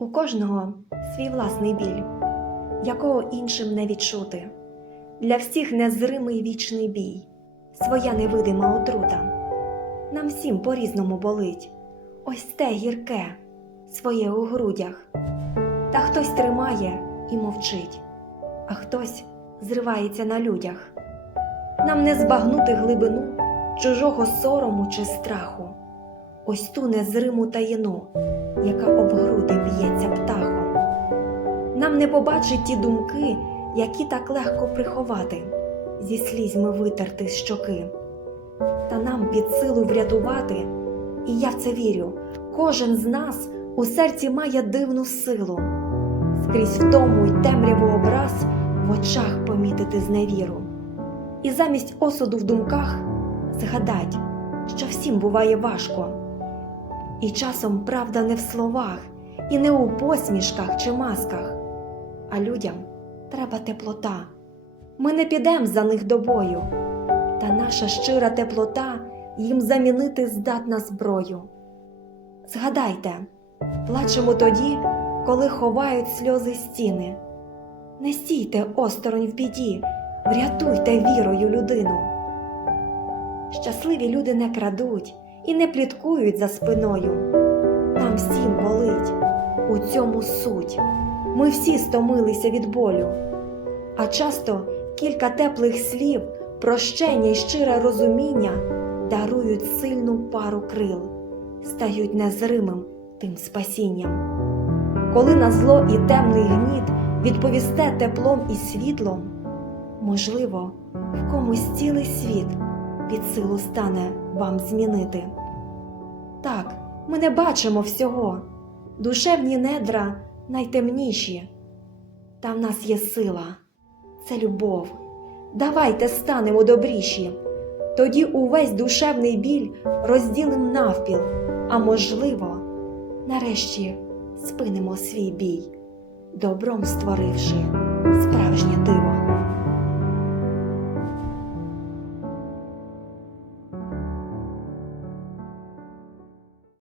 У кожного свій власний біль, якого іншим не відчути, для всіх незримий вічний бій, своя невидима отрута. Нам всім по різному болить ось те гірке, своє у грудях. Та хтось тримає і мовчить, а хтось зривається на людях. Нам не збагнути глибину чужого сорому чи страху ось ту незриму таїну, яка об груди б'ється птахом. Нам не побачить ті думки, які так легко приховати, зі слізьми витерти з щоки, та нам під силу врятувати, і я в це вірю, кожен з нас у серці має дивну силу, скрізь втому й темряву образ в очах помітити зневіру. І замість осуду в думках згадать, що всім буває важко. І часом правда не в словах, і не у посмішках чи масках. А людям треба теплота. Ми не підемо за них до бою, та наша щира теплота їм замінити здатна зброю. Згадайте, плачемо тоді, коли ховають сльози стіни. Не стійте осторонь в біді, врятуйте вірою людину. Щасливі люди не крадуть і не пліткують за спиною. Там всім болить, у цьому суть. Ми всі стомилися від болю. А часто кілька теплих слів, прощення й щире розуміння дарують сильну пару крил, стають незримим тим спасінням. Коли на зло і темний гніт відповісте теплом і світлом, можливо, в комусь цілий світ під силу стане вам змінити. Так, ми не бачимо всього. Душевні недра найтемніші. Та в нас є сила, це любов. Давайте станемо добріші. Тоді увесь душевний біль розділим навпіл, а можливо, нарешті спинимо свій бій, добром створивши.